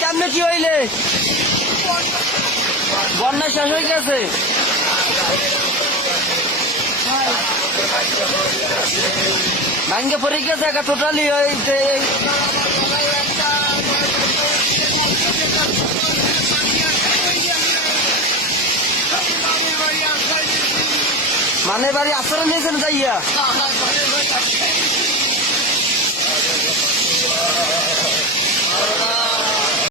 কেমনে কি হইলে বন্যা শেষ হয়ে গেছে ভাঙ্গে পড়ে গেছে একা টোটালি মানে বাড়ি আশ্রয় নিয়েছেন যাইয়া